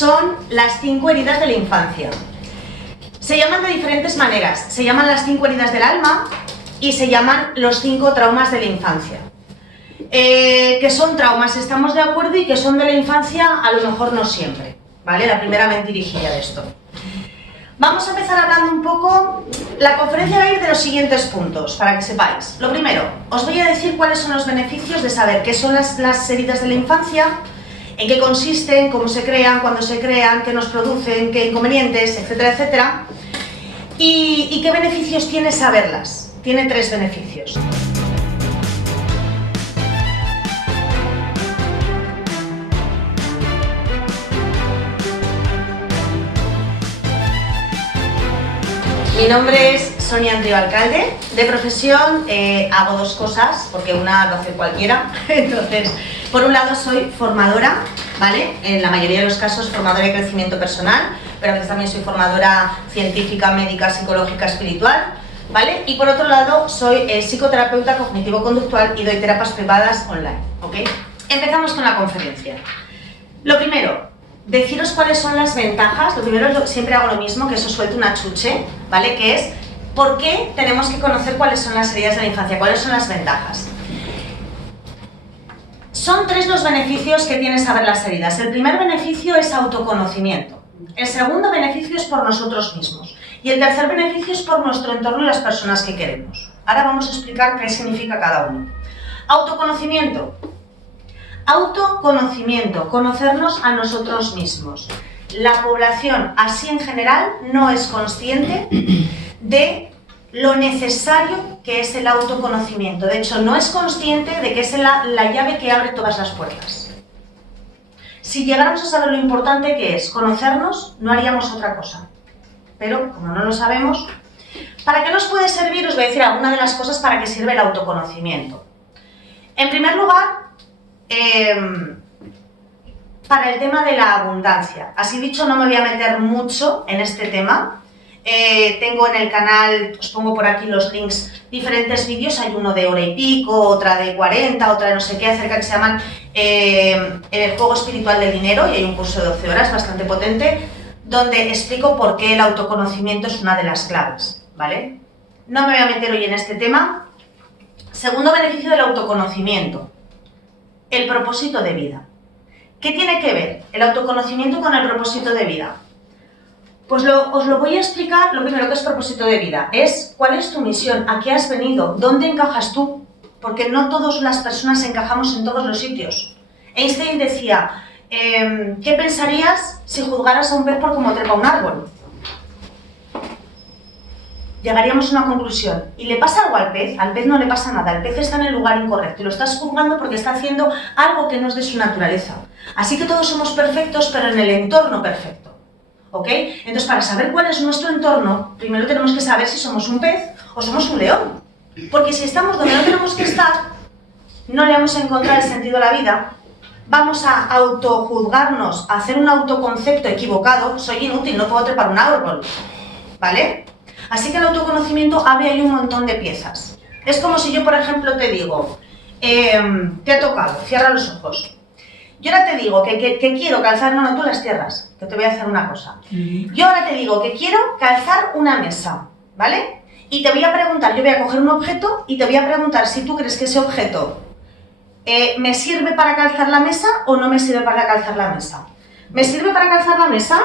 son las 5 heridas de la infancia. Se llaman de diferentes maneras. Se llaman las 5 heridas del alma y se llaman los 5 traumas de la infancia. Que son traumas, estamos de acuerdo, y que son de la infancia, a lo mejor no siempre, ¿vale? La primera mentirijilla de esto. Vamos a empezar hablando un poco. La conferencia va a ir de los siguientes puntos, para que sepáis. Lo primero, os voy a decir cuáles son los beneficios de saber qué son las heridas de la infancia, en qué consisten, cómo se crean, cuándo se crean, qué nos producen, qué inconvenientes, etcétera, etcétera. Y qué beneficios tiene saberlas. Tiene 3 beneficios. Mi nombre es Sonia Andreu Alcalde. De profesión hago 2 cosas, porque una lo hace cualquiera. Entonces, por un lado soy formadora, ¿vale? En la mayoría de los casos formadora de crecimiento personal, pero a veces también soy formadora científica, médica, psicológica, espiritual, ¿vale? Y por otro lado soy psicoterapeuta cognitivo-conductual y doy terapias privadas online, ¿ok? Empezamos con la conferencia. Lo primero, deciros cuáles son las ventajas. Lo primero, siempre hago lo mismo, que eso suelte una chuche, ¿vale? Que es, ¿por qué tenemos que conocer cuáles son las heridas de la infancia? ¿Cuáles son las ventajas? Son 3 los beneficios que tiene saber las heridas. El primer beneficio es autoconocimiento. El segundo beneficio es por nosotros mismos. Y el tercer beneficio es por nuestro entorno y las personas que queremos. Ahora vamos a explicar qué significa cada uno. Autoconocimiento. Autoconocimiento, conocernos a nosotros mismos. La población, así en general, no es consciente de lo necesario que es el autoconocimiento. De hecho, no es consciente de que es la llave que abre todas las puertas. Si llegáramos a saber lo importante que es conocernos, no haríamos otra cosa. Pero, como no lo sabemos, ¿para qué nos puede servir? Os voy a decir algunas de las cosas para que sirve el autoconocimiento. En primer lugar, para el tema de la abundancia. Así dicho, no me voy a meter mucho en este tema. Tengo en el canal, os pongo por aquí los links, diferentes vídeos. Hay uno de hora y pico, otra de 40, otra de no sé qué, acerca que se llaman el juego espiritual del dinero, y hay un curso de 12 horas bastante potente, donde explico por qué el autoconocimiento es una de las claves, ¿vale? No me voy a meter hoy en este tema. Segundo beneficio del autoconocimiento. El propósito de vida. ¿Qué tiene que ver el autoconocimiento con el propósito de vida? Pues os lo voy a explicar. Lo primero que es propósito de vida es cuál es tu misión, a qué has venido, dónde encajas tú, porque no todas las personas encajamos en todos los sitios. Einstein decía, ¿qué pensarías si juzgaras a un pez por cómo trepa un árbol? Llegaríamos a una conclusión. ¿Y le pasa algo al pez? Al pez no le pasa nada. El pez está en el lugar incorrecto y lo estás juzgando porque está haciendo algo que no es de su naturaleza. Así que todos somos perfectos, pero en el entorno perfecto. ¿Ok? Entonces, para saber cuál es nuestro entorno, primero tenemos que saber si somos un pez o somos un león. Porque si estamos donde no tenemos que estar, no le vamos a encontrar el sentido a la vida, vamos a autojuzgarnos, a hacer un autoconcepto equivocado. Soy inútil, no puedo trepar un árbol. ¿Vale? Así que el autoconocimiento abre ahí un montón de piezas. Es como si yo, por ejemplo, te digo, te ha tocado, cierra los ojos. Yo ahora te digo que quiero calzar, no, tú las cierras, que te voy a hacer una cosa. Yo ahora te digo que quiero calzar una mesa, ¿vale? Y te voy a preguntar, yo voy a coger un objeto y te voy a preguntar si tú crees que ese objeto ¿me sirve para calzar la mesa o no me sirve para calzar la mesa? ¿Me sirve para calzar la mesa?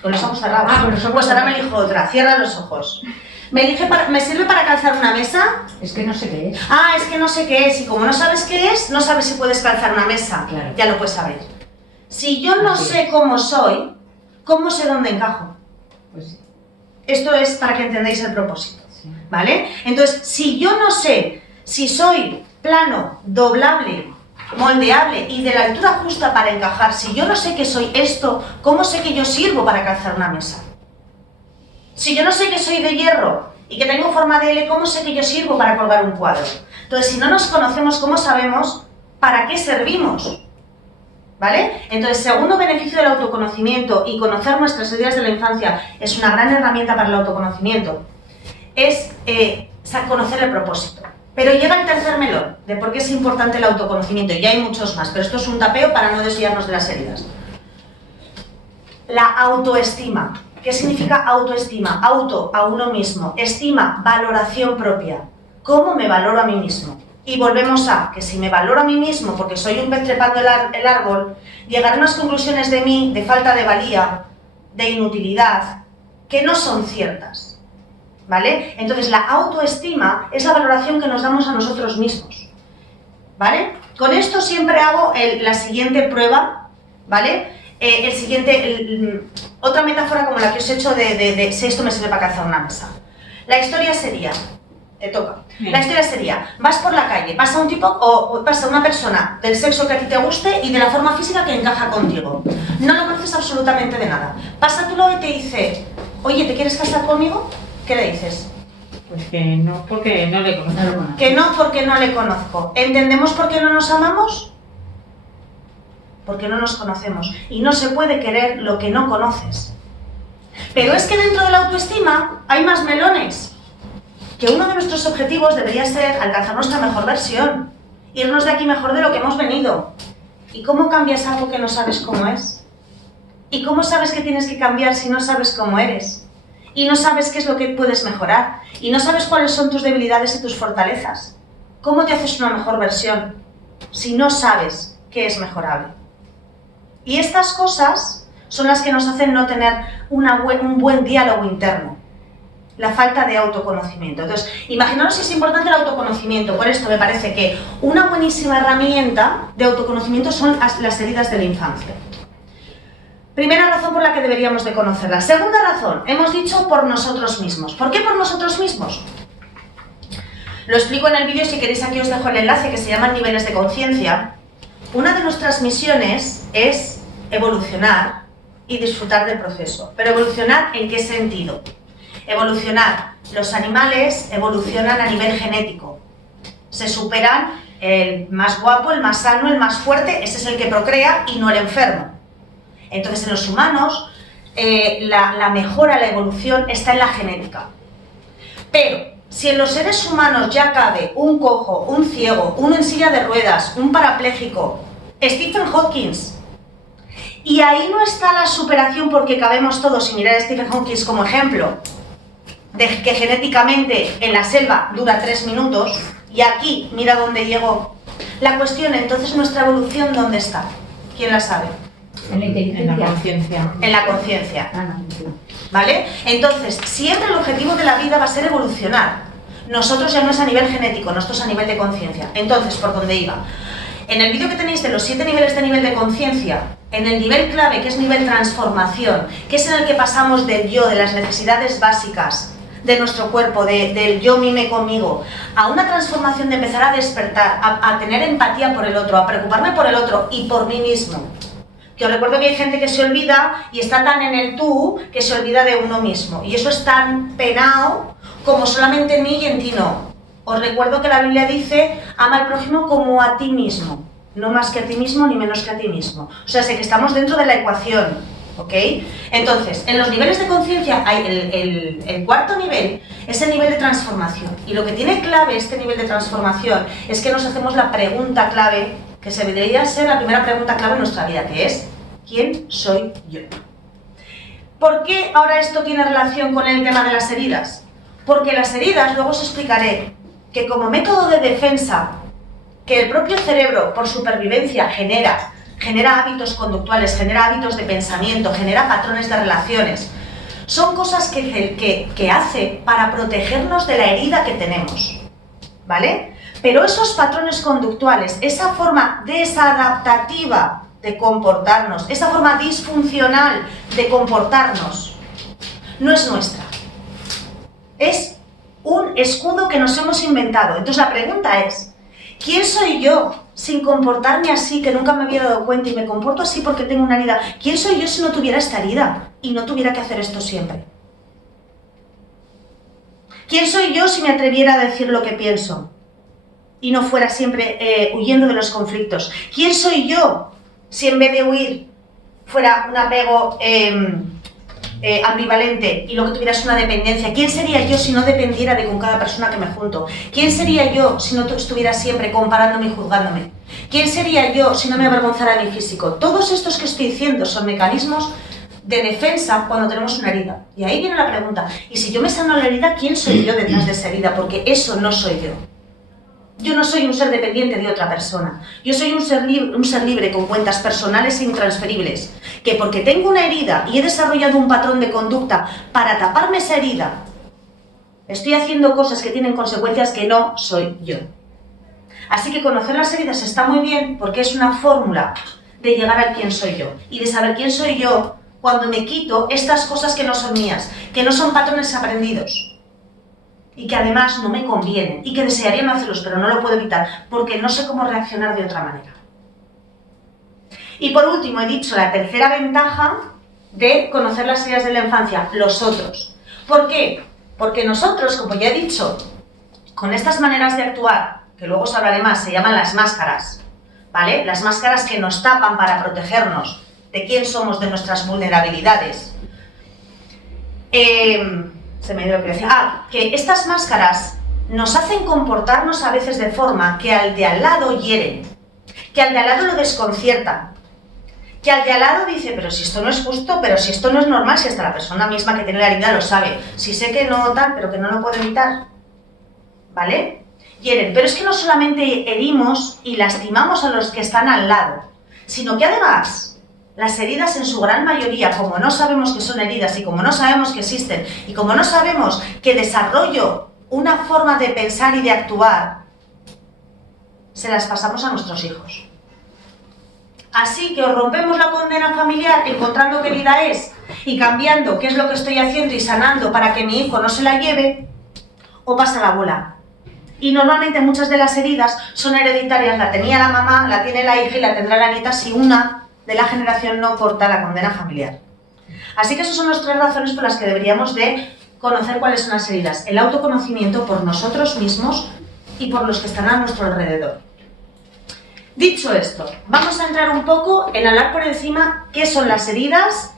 Con los ojos cerrados. Pues ahora me elijo otra. Cierra los ojos. ¿Me sirve para calzar una mesa? Es que no sé qué es. Ah, es que no sé qué es. Y como no sabes qué es, no sabes si puedes calzar una mesa. Claro. Ya lo puedes saber. Si yo no sé cómo soy, ¿cómo sé dónde encajo? Pues sí. Esto es para que entendáis el propósito. Sí. ¿Vale? Entonces, si yo no sé si soy plano, doblable, moldeable y de la altura justa para encajar, si yo no sé que soy esto, ¿cómo sé que yo sirvo para calzar una mesa? Si yo no sé que soy de hierro y que tengo forma de L, ¿cómo sé que yo sirvo para colgar un cuadro? Entonces, si no nos conocemos, ¿cómo sabemos para qué servimos? ¿Vale? Entonces, segundo beneficio del autoconocimiento y conocer nuestras heridas de la infancia es una gran herramienta para el autoconocimiento, es conocer el propósito. Pero llega el tercer melón de por qué es importante el autoconocimiento, y ya hay muchos más, pero esto es un tapeo para no desviarnos de las heridas. La autoestima. ¿Qué significa autoestima? Auto, a uno mismo. Estima, valoración propia. ¿Cómo me valoro a mí mismo? Y volvemos a que si me valoro a mí mismo porque soy un pez trepando el árbol, llegaré a unas conclusiones de mí, de falta de valía, de inutilidad, que no son ciertas. ¿Vale? Entonces la autoestima es la valoración que nos damos a nosotros mismos. ¿Vale? Con esto siempre hago la siguiente prueba, ¿vale? Otra metáfora como la que os he hecho de si esto me sirve para calzar una mesa. La historia sería, te toca, la historia sería, vas por la calle, pasa un tipo o pasa una persona del sexo que a ti te guste y de la forma física que encaja contigo. No lo conoces absolutamente de nada. Pasa a tu lado y te dice, oye, ¿te quieres casar conmigo? ¿Qué le dices? Pues que no, porque no le conozco. Que no, porque no le conozco. ¿Entendemos por qué no nos amamos? Porque no nos conocemos. Y no se puede querer lo que no conoces. Pero es que dentro de la autoestima hay más melones. Que uno de nuestros objetivos debería ser alcanzar nuestra mejor versión. Irnos de aquí mejor de lo que hemos venido. ¿Y cómo cambias algo que no sabes cómo es? ¿Y cómo sabes que tienes que cambiar si no sabes cómo eres? Y no sabes qué es lo que puedes mejorar. Y no sabes cuáles son tus debilidades y tus fortalezas. ¿Cómo te haces una mejor versión si no sabes qué es mejorable? Y estas cosas son las que nos hacen no tener un buen diálogo interno. La falta de autoconocimiento. Entonces, imaginaros si es importante el autoconocimiento. Por esto me parece que una buenísima herramienta de autoconocimiento son las heridas de la infancia. Primera razón por la que deberíamos de conocerla. Segunda razón, hemos dicho por nosotros mismos. ¿Por qué por nosotros mismos? Lo explico en el vídeo, si queréis aquí os dejo el enlace, que se llama Niveles de Conciencia. Una de nuestras misiones es evolucionar y disfrutar del proceso. ¿Pero evolucionar en qué sentido? Evolucionar. Los animales evolucionan a nivel genético. Se superan el más guapo, el más sano, el más fuerte, ese es el que procrea y no el enfermo. Entonces, en los humanos, la mejora, la evolución está en la genética. Pero, si en los seres humanos ya cabe un cojo, un ciego, uno en silla de ruedas, un parapléjico, Stephen Hawking, y ahí no está la superación porque cabemos todos, y mirar a Stephen Hawking como ejemplo, de que genéticamente en la selva dura 3 minutos, y aquí, mira dónde llegó. La cuestión, entonces, ¿nuestra evolución dónde está? ¿Quién la sabe? En la inteligencia. En la conciencia. En la conciencia. Ah, no. ¿Vale? Entonces, siempre el objetivo de la vida va a ser evolucionar. Nosotros ya no es a nivel genético, nosotros es a nivel de conciencia. Entonces, ¿por dónde iba? En el vídeo que tenéis de los 7 niveles de nivel de conciencia, en el nivel clave, que es nivel transformación, que es en el que pasamos del yo, de las necesidades básicas de nuestro cuerpo, del yo mime conmigo, a una transformación de empezar a despertar, a tener empatía por el otro, a preocuparme por el otro y por mí mismo. Que os recuerdo que hay gente que se olvida y está tan en el tú que se olvida de uno mismo. Y eso es tan penado como solamente en mí y en ti no. Os recuerdo que la Biblia dice, ama al prójimo como a ti mismo. No más que a ti mismo ni menos que a ti mismo. O sea, sé que estamos dentro de la ecuación, ¿ok? Entonces, en los niveles de conciencia hay el cuarto nivel, es el nivel de transformación. Y lo que tiene clave este nivel de transformación es que nos hacemos la pregunta clave, que se debería ser la primera pregunta clave en nuestra vida, que es, ¿quién soy yo? ¿Por qué ahora esto tiene relación con el tema de las heridas? Porque las heridas, luego os explicaré, que como método de defensa, que el propio cerebro, por supervivencia, genera hábitos conductuales, genera hábitos de pensamiento, genera patrones de relaciones, son cosas que hace para protegernos de la herida que tenemos, ¿vale? Pero esos patrones conductuales, esa forma desadaptativa de comportarnos, esa forma disfuncional de comportarnos, no es nuestra. Es un escudo que nos hemos inventado. Entonces la pregunta es, ¿quién soy yo sin comportarme así, que nunca me había dado cuenta y me comporto así porque tengo una herida? ¿Quién soy yo si no tuviera esta herida y no tuviera que hacer esto siempre? ¿Quién soy yo si me atreviera a decir lo que pienso y no fuera siempre huyendo de los conflictos? ¿Quién soy yo si en vez de huir fuera un apego ambivalente y lo que tuviera es una dependencia? ¿Quién sería yo si no dependiera de con cada persona que me junto? ¿Quién sería yo si no estuviera siempre comparándome y juzgándome? ¿Quién sería yo si no me avergonzara de mi físico? Todos estos que estoy diciendo son mecanismos de defensa cuando tenemos una herida. Y ahí viene la pregunta, ¿y si yo me sano la herida, quién soy yo detrás de esa herida? Porque eso no soy yo. Yo no soy un ser dependiente de otra persona. Yo soy un ser libre con cuentas personales e intransferibles. Que porque tengo una herida y he desarrollado un patrón de conducta para taparme esa herida, estoy haciendo cosas que tienen consecuencias que no soy yo. Así que conocer las heridas está muy bien porque es una fórmula de llegar al quién soy yo. Y de saber quién soy yo cuando me quito estas cosas que no son mías, que no son patrones aprendidos. Y que además no me convienen, y que desearía no hacerlos, pero no lo puedo evitar, porque no sé cómo reaccionar de otra manera. Y por último, he dicho la tercera ventaja de conocer las heridas de la infancia, los otros. ¿Por qué? Porque nosotros, como ya he dicho, con estas maneras de actuar, que luego os hablaré más, se llaman las máscaras, ¿vale? Las máscaras que nos tapan para protegernos de quién somos, de nuestras vulnerabilidades. Se me dio lo que decía. Que estas máscaras nos hacen comportarnos a veces de forma que al de al lado hieren, que al de al lado lo desconciertan, que al de al lado dice, pero si esto no es justo, pero si esto no es normal, si hasta la persona misma que tiene la herida lo sabe, si sé que no tal, pero que no lo puedo evitar, ¿vale? Hieren, pero es que no solamente herimos y lastimamos a los que están al lado, sino que además las heridas en su gran mayoría, como no sabemos que son heridas y como no sabemos que existen y como no sabemos que desarrollo una forma de pensar y de actuar, se las pasamos a nuestros hijos. Así que o rompemos la condena familiar encontrando qué herida es y cambiando qué es lo que estoy haciendo y sanando para que mi hijo no se la lleve, o pasa la bola. Y normalmente muchas de las heridas son hereditarias, la tenía la mamá, la tiene la hija y la tendrá la nieta si una de la generación no corta la condena familiar. Así que esas son las tres razones por las que deberíamos de conocer cuáles son las heridas. El autoconocimiento por nosotros mismos y por los que están a nuestro alrededor. Dicho esto, vamos a entrar un poco en hablar por encima qué son las heridas,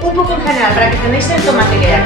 un poco en general, para que tengáis el tomate que hay.